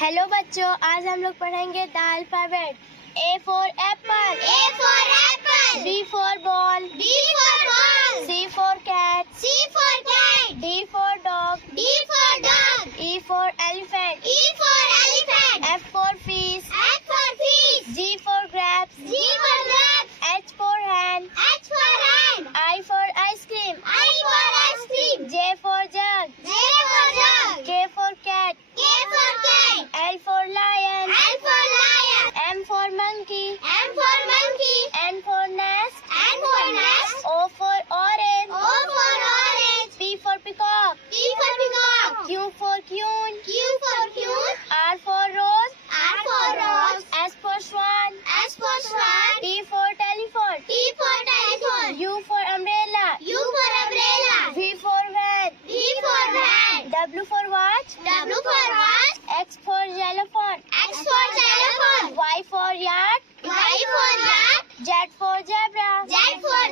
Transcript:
Hello बच्चों, आज हम लोग पढ़ेंगे the alphabet. A for apple, A for apple, B for ball, B for ball, C for cat, C for cat, D for dog, D for dog, E for elephant, E for elephant, F for fish, F for fish, G for grapes, G for grapes, H for hand, H for hand, I for ice cream, I for ice cream, J for jug, J for jug, K for cat, K for cat, L for lion, L for lion, M for monkey, M for monkey, N for nest, N for nest, O for orange, O for orange, P for peacock, P for peacock, Q for queen, Q for queen, R for rose, R for rose, S for swan, S for swan, T for telephone, T for telephone, U for umbrella, U for umbrella, V for van, V for van, W for watch, W for watch, X for xylophone, X for xylophone, Y for yacht, Y for yacht, Z for zebra, Z for